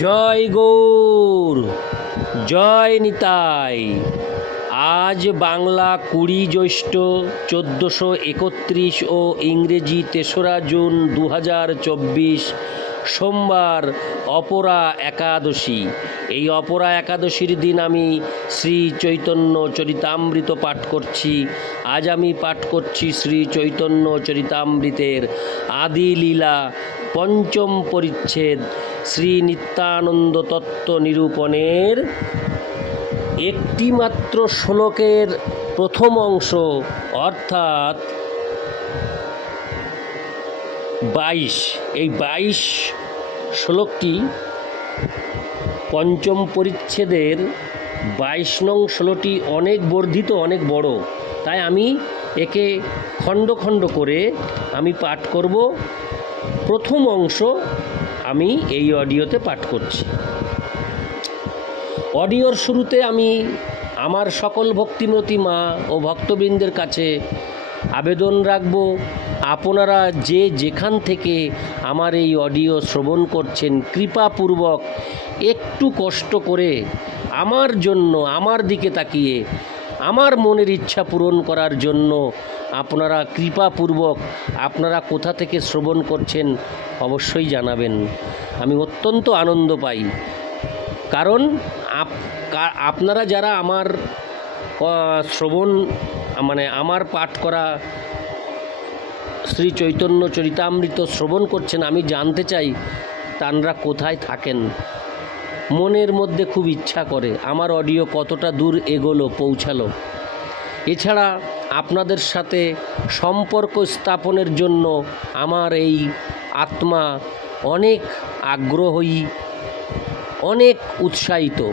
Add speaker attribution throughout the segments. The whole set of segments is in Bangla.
Speaker 1: জয় গৌর, জয় নিতাই। আজ বাংলা কুড়ি জ্যৈষ্ঠ চোদ্দোশো একত্রিশ ও ইংরেজি তেসরা জুন দু হাজার চব্বিশ, সোমবার অপরা একাদশী। এই অপরা একাদশীর দিন আমি শ্রী চৈতন্য চরিতামৃত পাঠ করছি। আজ আমি পাঠ করছি শ্রী চৈতন্য চরিতামৃতের আদি লীলা পঞ্চম পরিচ্ছেদ শ্রী নিত্যানন্দ তত্ত্ব নিরূপণের একটিমাত্র শ্লোকের প্রথম অংশ, অর্থাৎ বাইশ। এই বাইশ শ্লোকটি পঞ্চম পরিচ্ছেদের বাইশ নং ষোলোটি অনেক বর্ধিত, অনেক বড়। তাই আমি একে খণ্ড খণ্ড করে আমি পাঠ করব। প্রথম অংশ আমি এই অডিওতে পাঠ করছি। অডিওর শুরুতে আমি আমার সকল ভক্তিমতী মা ও ভক্তবৃন্দের কাছে আবেদন রাখব, আপনারা যে যেখান থেকে আমার এই অডিও শ্রবণ করছেন, কৃপাপূর্বক একটু কষ্ট করে আমার জন্য, আমার দিকে তাকিয়ে আমার মনের ইচ্ছা পূরণ করার জন্য আপনারা কৃপাপূর্বক আপনারা কোথা থেকে শ্রবণ করছেন অবশ্যই জানাবেন। আমি অত্যন্ত আনন্দ পাই। কারণ আপ- আপনারা যারা আমার শ্রবণ মানে আমার পাঠ করা শ্রী চৈতন্য চরিতামৃত শ্রবণ করছেন, আমি জানতে চাই তানরা কোথায় থাকেন। মনের মধ্যে খুব ইচ্ছা করে। আমার অডিও কতটা দূর এগোলো, পৌঁছালো। এছাড়া আপনাদের সাথে সম্পর্ক স্থাপনের জন্য আমার এই আত্মা অনেক আগ্রহী, অনেক উৎসাহিত।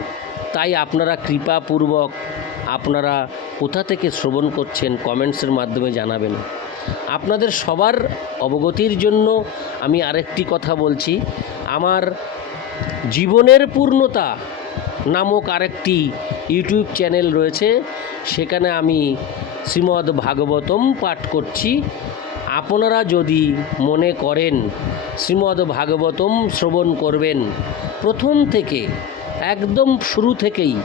Speaker 1: তাই আপনারা কৃপাপূর্বক আপনারা কোথা থেকে শ্রবণ করছেন কমেন্টসের মাধ্যমে জানাবেন। আপনাদের সবার অবগতির জন্য আমি আরেকটি কথা বলছি। আমার জীবনের পূর্ণতা নামক আরেকটি ইউটিউব চ্যানেল রয়েছে। সেখানে আমি শ্রীমদ্ ভাগবতম পাঠ করছি। আপনারা যদি মনে করেন শ্রীমদ্ ভাগবতম শ্রবণ করবেন, প্রথম থেকে, একদম শুরু থেকেই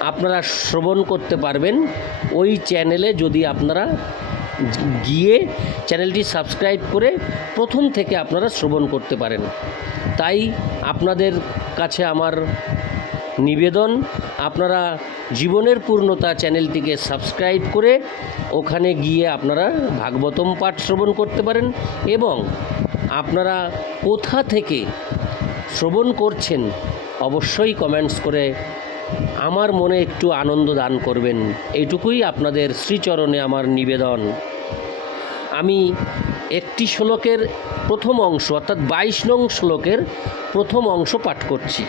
Speaker 1: আপনারা শ্রবণ করতে পারবেন। ওই চ্যানেলে যদি আপনারা গিয়ে চ্যানেলটি সাবস্ক্রাইব করে প্রথম থেকে আপনারা শ্রবণ করতে পারেন। তাই আপনাদের কাছে আমার নিবেদন, আপনারা জীবনের পূর্ণতা চ্যানেলটিকে সাবস্ক্রাইব করে ওখানে গিয়ে আপনারা ভাগবতম পাঠ শ্রবণ করতে পারেন এবং আপনারা কোথা থেকে শ্রবণ করছেন অবশ্যই কমেন্টস করে আমার মনে একটু আনন্দ দান করবেন। এইটুকুই আপনাদের শ্রীচরণে আমার নিবেদন। আমি একটি শ্লোকের প্রথম অংশ, অর্থাৎ বাইশ নং শ্লোকের প্রথম অংশ পাঠ করছি।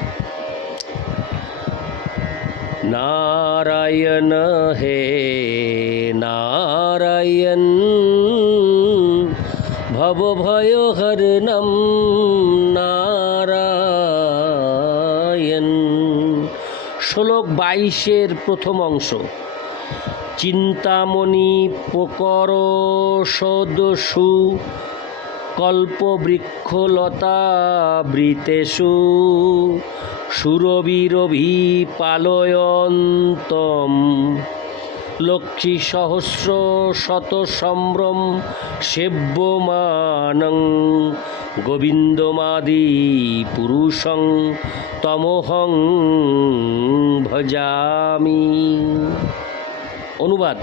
Speaker 1: নারায়ণ হে নারায়ণ ভবভয় হরণম নারায়ণ। শ্লোক বাইশের প্রথম অংশ, চিন্তামণি প্রকর সদসু কল্পবৃক্ষলতা বৃতেষু। সুরবিরভি পালয়ন্তম। লক্ষ্মী সহস্র শত সম্ভ্রম সেব্যমানং। গোবিন্দমাদি পুরুষং তমহং ভজামি। অনুবাদ,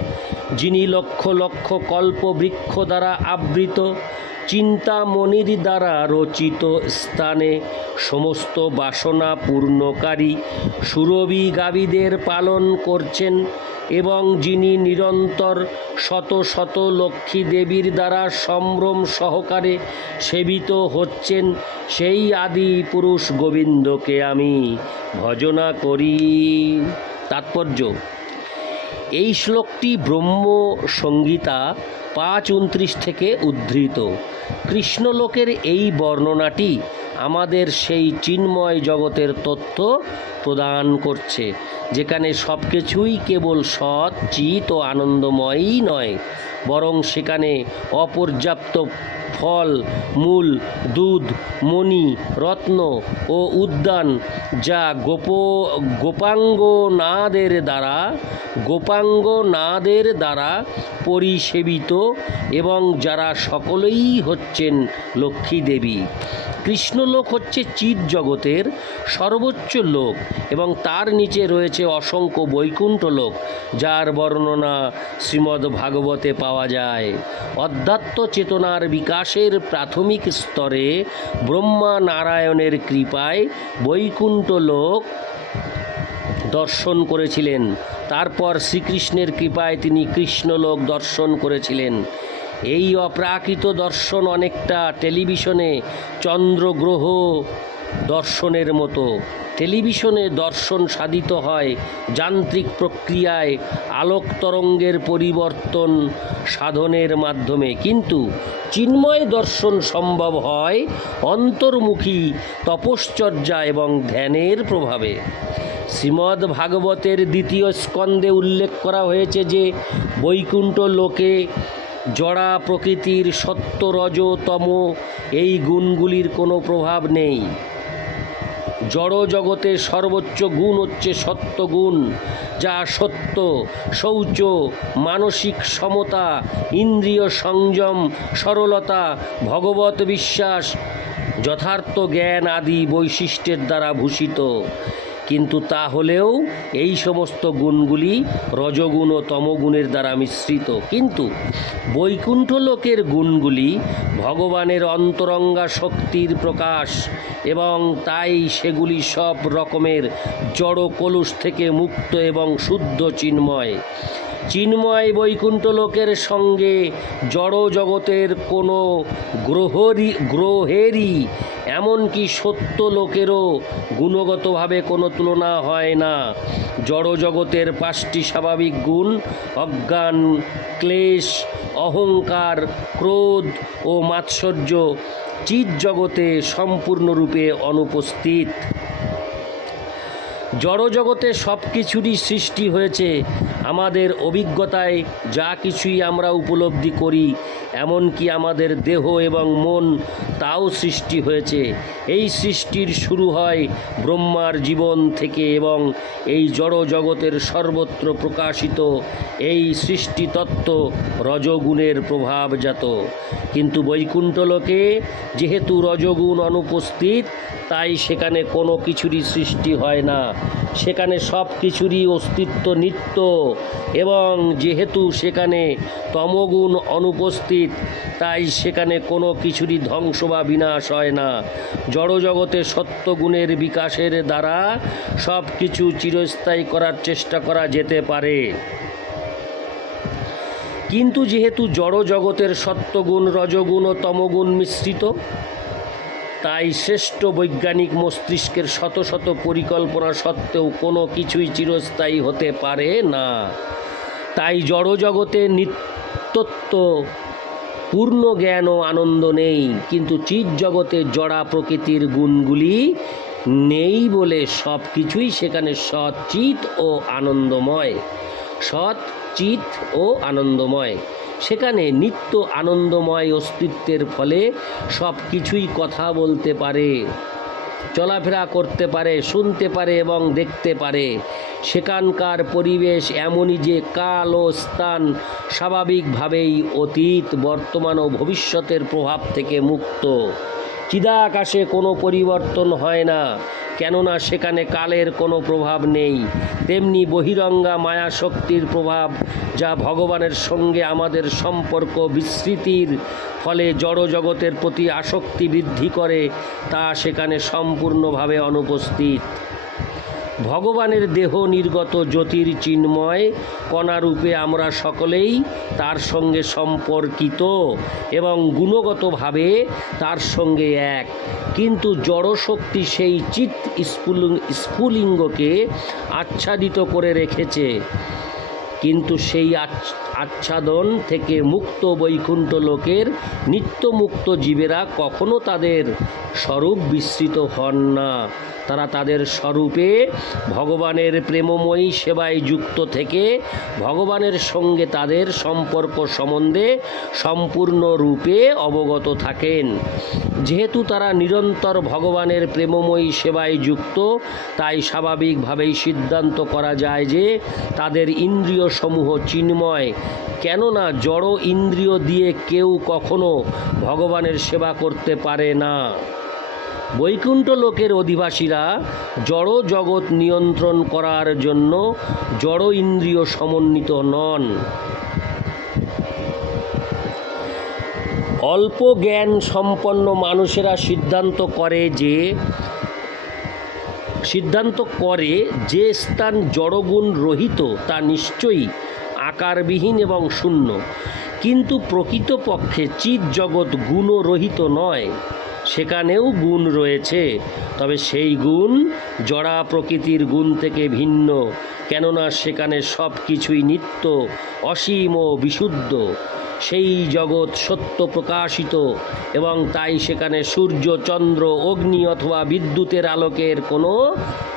Speaker 1: যিনি লক্ষ লক্ষ কল্প বৃক্ষ দ্বারা আবৃত চিন্তামণির দ্বারা রচিত স্থানে সমস্ত বাসনা পূর্ণকারী সুরবি গাবিদের পালন করছেন এবং যিনি নিরন্তর শত শত লক্ষ্মী দেবীর দ্বারা সম্ভ্রম সহকারে সেবিত হচ্ছেন, সেই আদি পুরুষ গোবিন্দকে আমি ভজনা করি। তাৎপর্য এই শ্লোকটি ব্রহ্ম সংগীতা পাঁচ উনত্রিশ থেকে উদ্ধৃত। কৃষ্ণলোকের এই বর্ণনাটি আমাদের সেই চিন্ময় জগতের তথ্য প্রদান করছে। যেখানে সব কিছুই কেবল সৎ, চিত ও আনন্দময়ই নয়, বরং সেখানে অপর্যাপ্ত ফল, মূল, দুধ, মণি, রত্ন ও উদ্যান, যা গোপ গোপাঙ্গ নাদের দ্বারা গোপাঙ্গ নাদের দ্বারা পরিসেবিত এবং যারা সকলেই হচ্ছেন লক্ষ্মী দেবী। কৃষ্ণলোক হচ্ছে চিৎ জগতের সর্বোচ্চ লোক এবং তার নিচে রয়েছে অসংখ্য বৈকুণ্ঠ লোক, যার বর্ণনা শ্রীমদ্ ভাগবতে পাওয়া যায়। অধ্যাত্ম চেতনার বিকাশের প্রাথমিক স্তরে ব্রহ্মা নারায়ণের কৃপায় বৈকুণ্ঠ লোক দর্শন করেছিলেন। তারপর শ্রীকৃষ্ণের কৃপায় তিনি কৃষ্ণলোক দর্শন করেছিলেন। এই অপ্রাকৃত দর্শন অনেকটা টেলিভিশনে চন্দ্রগ্রহ দর্শনের মতো। টেলিভিশনে দর্শন সাধিত হয় যান্ত্রিক প্রক্রিয়ায় আলোক তরঙ্গের পরিবর্তন সাধনের মাধ্যমে। কিন্তু চিন্ময় দর্শন সম্ভব হয় অন্তর্মুখী তপশ্চর্যা এবং ধ্যানের প্রভাবে। শ্রীমদ্ ভাগবতের দ্বিতীয় স্কন্ধে উল্লেখ করা হয়েছে যে, বৈকুণ্ঠ লোকে জড়া প্রকৃতির সত্য রজ তম এই গুণগুলির কোনো প্রভাব নেই। জড় জগতে সর্বোচ্চ গুণ হচ্ছে সত্য গুণ যা সত্য, শৌচ, মানসিক সমতা, ইন্দ্রিয় সংযম, সরলতা, ভগবত বিশ্বাস, যথার্থ জ্ঞান আদি বৈশিষ্ট্যের দ্বারা ভূষিত। কিন্তু তা হলেও এই সমস্ত গুণগুলি রজগুণ ও তমগুণের দ্বারা মিশ্রিত। কিন্তু বৈকুণ্ঠ লোকের গুণগুলি ভগবানের অন্তরঙ্গা শক্তির প্রকাশ এবং তাই সেগুলি সব রকমের জড় কলুষ থেকে মুক্ত এবং শুদ্ধ চিন্ময়। চিন্ময় বৈকুণ্ঠ লোকের সঙ্গে জড় জগতের কোনো গ্রহরই গ্রহেরই এমনকি সত্য লোকেরও গুণগতভাবে কোনো তুলনা হয় না। জড় জগতের পাঁচটি স্বাভাবিক গুণ, অজ্ঞান, ক্লেশ, অহংকার, ক্রোধ ও মাৎসর্য চিৎ জগতে সম্পূর্ণরূপে অনুপস্থিত। জড়জগতে সব কিছুরই সৃষ্টি হয়েছে। আমাদের অভিজ্ঞতায় যা কিছুই আমরা উপলব্ধি করি এমনকি আমাদের দেহ এবং মন তাও সৃষ্টি হয়েছে। এই সৃষ্টির শুরু হয় ব্রহ্মার জীবন থেকে এবং এই জড় জগতের সর্বত্র প্রকাশিত এই সৃষ্টিতত্ত্ব রজগুণের প্রভাবজাত। কিন্তু বৈকুণ্ঠ লোকে যেহেতু রজগুণ অনুপস্থিত, তাই সেখানে কোনো কিছুরই সৃষ্টি হয় না। সেখানে সব কিছুরই অস্তিত্ব নিত্য এবং যেহেতু সেখানে তমগুণ অনুপস্থিত তাই সেখানে কোনো কিছুরই ধ্বংস বা বিনাশ হয় না। জড়জগতে সত্যগুণের বিকাশের দ্বারা সব কিছু চিরস্থায়ী করার চেষ্টা করা যেতে পারে। কিন্তু যেহেতু জড় জগতের সত্যগুণ, রজগুণ ও তমগুণ মিশ্রিত, তাই শ্রেষ্ঠ বৈজ্ঞানিক মস্তিষ্কের শত শত পরিকল্পনা সত্ত্বেও কোনো কিছুই চিরস্থায়ী হতে পারে না। তাই জড়জগতে নিত্যত্ব পূর্ণ জ্ঞান ও আনন্দ নেই, কিন্তু চিৎ জগতে জড়া প্রকৃতির গুণগুলি নেই বলে সব কিছুই সেখানে সৎ চিৎ ও আনন্দময়। সৎ চিৎ ও আনন্দময়। সেখানে নিত্য আনন্দময় অস্তিত্বের ফলে সব কিছুই কথা বলতে পারে। চলাফেরা করতে পারে, শুনতে পারে এবং দেখতে পারে। সেখানকার পরিবেশ এমনই যে কাল ও স্থান স্বাভাবিকভাবেই অতীত, বর্তমান ও ভবিষ্যতের প্রভাব থেকে মুক্ত। চিদাকাশে কোনো পরিবর্তন হয় না। কেননা সেখানে কালের কোনো প্রভাব নেই। তেমনি বহিরঙ্গা মায়া শক্তির প্রভাব, যা ভগবানের সঙ্গে আমাদের সম্পর্ক বিস্মৃতির ফলে জড় জগতের প্রতি আসক্তি বৃদ্ধি করে, তা সেখানে সম্পূর্ণভাবে অনুপস্থিত। ভগবানের দেহ নির্গত জ্যোতির চিন্ময় কণারূপে আমরা সকলেই তার সঙ্গে সম্পর্কিত এবং গুণগতভাবে তার সঙ্গে এক। কিন্তু জড়শক্তি সেই চিৎ স্ফুলিং, স্ফুলিঙ্গকে আচ্ছাদিত করে রেখেছে। কিন্তু সেই আচ্ছ- আচ্ছাদন থেকে মুক্ত বৈকুণ্ঠ লোকের নিত্যমুক্ত জীবেরা কখনো তাদের স্বরূপ বিস্মৃত হন না। তারা তাদের স্বরূপে ভগবানের প্রেমময়ী সেবায় যুক্ত থেকে ভগবানের সঙ্গে তাদের সম্পর্ক সম্বন্ধে সম্পূর্ণরূপে অবগত থাকেন। যেহেতু তারা নিরন্তর ভগবানের প্রেমময়ী সেবায় যুক্ত, তাই স্বাভাবিকভাবেই সিদ্ধান্ত করা যায় যে তাদের ইন্দ্রিয় সমূহ চিন্ময়, কেননা জড় ইন্দ্রিয় দিয়ে কেউ কখনো ভগবানের সেবা করতে পারে না। বৈকুণ্ঠ লোকের অধিবাসীরা জড় জগৎ নিয়ন্ত্রণ করার জন্য জড় ইন্দ্রিয় সমন্বিত নন। অল্প জ্ঞান সম্পন্ন মানুষেরা সিদ্ধান্ত করে যে সিদ্ধান্ত করে যে স্থান জড়গুণ রহিত তা নিশ্চয়ই আকারবিহীন এবং শূন্য। কিন্তু প্রকৃতপক্ষে চিৎ জগৎ গুণরহিত নয়। সেখানেও গুণ রয়েছে। তবে সেই গুণ জড়া প্রকৃতির গুণ থেকে ভিন্ন, কেননা সেখানে সব কিছুই নিত্য, অসীম ও বিশুদ্ধ। সেই জগৎ সত্য প্রকাশিত এবং তাই সেখানে সূর্য, চন্দ্র, অগ্নি অথবা বিদ্যুতের আলোকের কোনো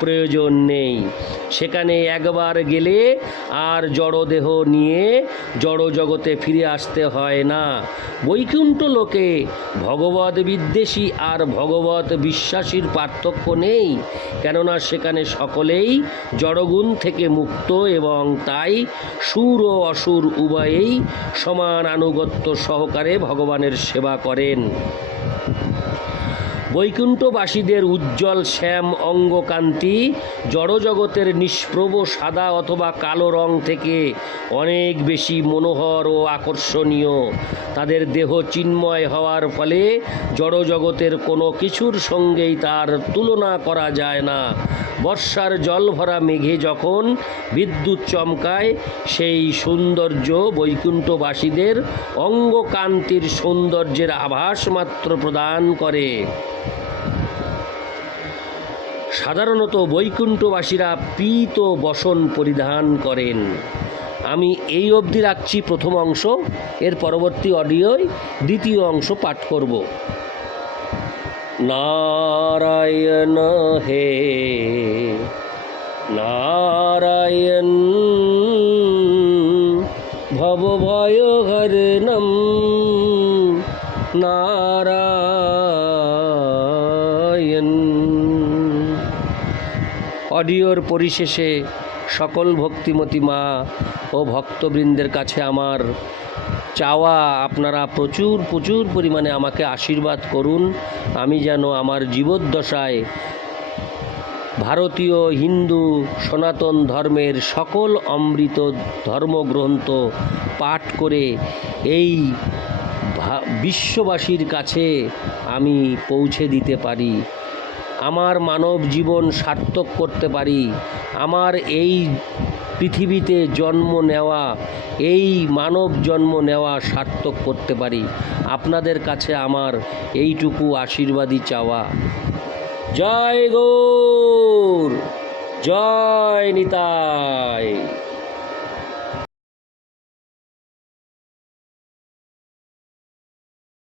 Speaker 1: প্রয়োজন নেই। সেখানে একবার গেলে আর জড়দেহ নিয়ে জড় জগতে ফিরে আসতে হয় না। বৈকুণ্ঠ লোকে ভগবত বিদ্বেষী আর ভগবত বিশ্বাসীর পার্থক্য নেই, কেননা সেখানে সকলেই জড়গুণ থেকে মুক্ত এবং তাই সুর ও অসুর উভয়েই সমান আনুগত্য সহকারে ভগবানের সেবা করেন। বৈকুণ্ঠবাসীদের উজ্জ্বল শ্যাম অঙ্গকান্তি, জড়জগতের নিষ্প্রভ সাদা অথবা কালো রং থেকে অনেক বেশি মনোহর ও আকর্ষণীয়। তাদের দেহ চিন্ময় হওয়ার ফলে জড়জগতের কোনো কিছুর সঙ্গেই তার তুলনা করা যায় না। বর্ষার জল ভরা মেঘে যখন বিদ্যুৎ চমকায়, সেই সৌন্দর্য বৈকুণ্ঠবাসীদের অঙ্গকান্তির সৌন্দর্যের আভাস মাত্র প্রদান করে। সাধারণত বৈকুণ্ঠবাসীরা পীত বসন পরিধান করেন। আমি এই অবধি রাখছি প্রথম অংশ, এর পরবর্তী অডিওয় দ্বিতীয় অংশ পাঠ করব। নারায়ণ হে, নারায়ণ ভবভয়হরণম নারায়ণ অডিওর পরিশেষে সকল ভক্তিমতী মা ও ভক্তবৃন্দের কাছে আমার চাওয়া, আপনারা প্রচুর প্রচুর পরিমাণে আমাকে আশীর্বাদ করুন। আমি যেন আমার জীবদ্দশায় ভারতীয় হিন্দু সনাতন ধর্মের সকল অমৃত ধর্মগ্রন্থ পাঠ করে এই বিশ্ববাসীর কাছে আমি পৌঁছে দিতে পারি। আমার মানব জীবন সার্থক করতে পারি। আমার এই পৃথিবীতে জন্ম নেওয়া, এই মানব জন্ম নেওয়া সার্থক করতে পারি। আপনাদের কাছে আমার এইটুকু আশীর্বাদই চাওয়া। জয় গৌর, জয় নিতাই।